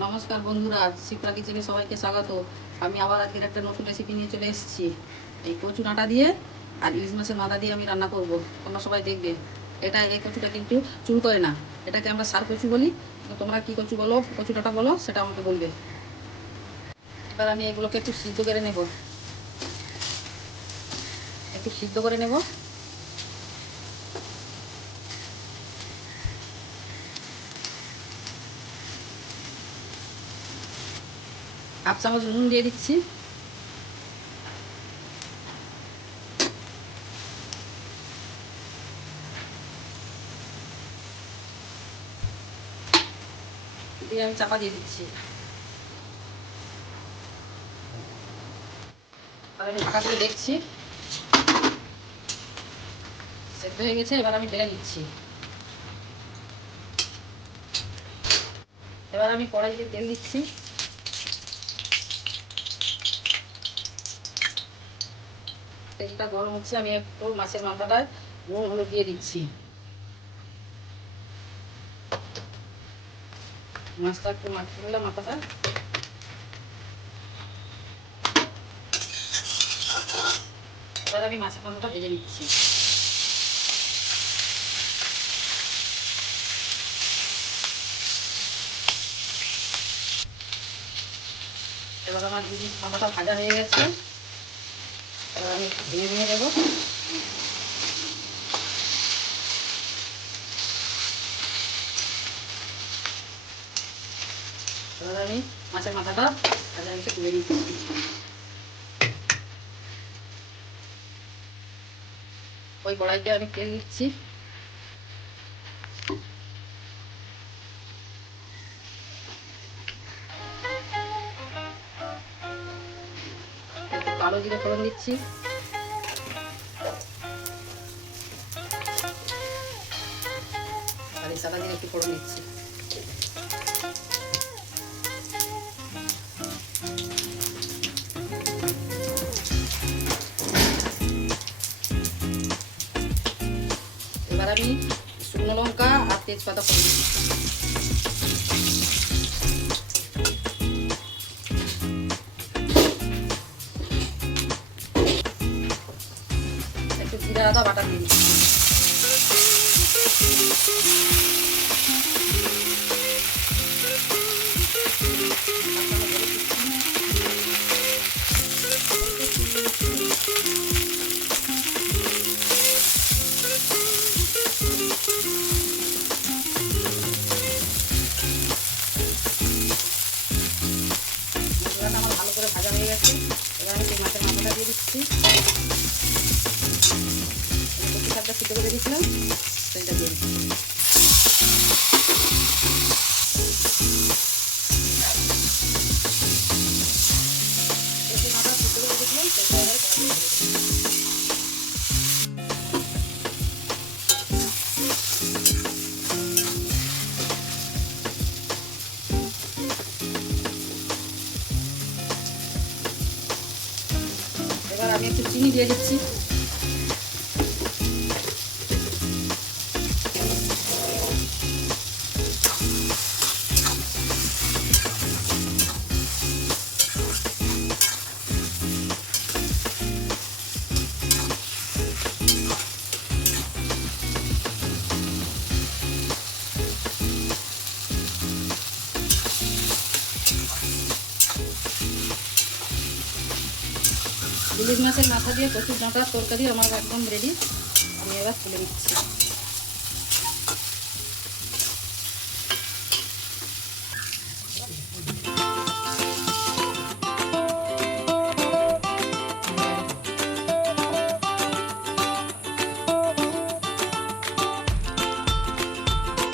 নমস্কার বন্ধুরা, শিপ্রা কিচেনে সবাইকে স্বাগত। আমি আবার আজকের একটা নতুন রেসিপি নিয়ে চলে এসেছি। এই কচু ডাঁটা দিয়ে আর ইলিশ মাছের মাথা দিয়ে আমি রান্না করব। তোমরা সবাই দেখবে। এই কচুটা কিন্তু চুল করে না, এটাকে আমরা সার কচু বলি। তো তোমরা কি কচু বলো, কচু ডাঁটা বলো, সেটা আমাকে বলবে। এবার আমি এগুলোকে একটু সিদ্ধ করে নেব, একটু সিদ্ধ করে নেব। হাফ চামচ নুন দিয়ে দিচ্ছি। দিয়ে আমি চাপা দিয়ে দিচ্ছি। আর আমি ঢাকা দিয়ে দেখছি সেদ্ধ হয়ে গেছে। এবার আমি ঢেলে নিচ্ছি। এবার আমি কড়াইতে তেল দিচ্ছি। তেলটা গরম হচ্ছে, আমি একটু মাছের মাথাটা নুন হলুদ দিয়ে দিচ্ছি। মাছটা একটু মাখিয়ে নিলাম মাথাটা। এবার আমি মাছের মাথাটা ভেজে নিচ্ছি। এবার আমার মাথাটা ভাজা হয়ে গেছে। এবার আমি একটু ভেঙে ভেঙে দেবো। এবার আমি মাছের মাথাটা ভাজা হয়েছে তুলে দিচ্ছি। ওই কড়াইতে আমি তেল দিচ্ছি। একটু কালো জিরে ফোড়ন দিচ্ছি। আর এই সাদা জিরে একটু ফোড়ন দিচ্ছি। এবার আমি শুকনো লঙ্কা আর তেজপাতা ফোড়ন দিচ্ছি। একটু জিরা আদা বাটা দিয়ে দিচ্ছি। মশলাটা আমার ভালো করে ভাজা হয়ে গেছে। এবার আমি সেই মাছের মাথাটা দিয়ে দিচ্ছি। কচু শাকটা সিদ্ধ করে দিয়েছিলাম, সেইটা দিয়ে দিচ্ছি। এবার আমি একটু চিনি দিয়ে দিচ্ছি। ইলিশ মাছের মাথা দিয়ে কচুর ডাঁটার তরকারি আমার একদম রেডি। আমি এবার তুলে নিচ্ছি।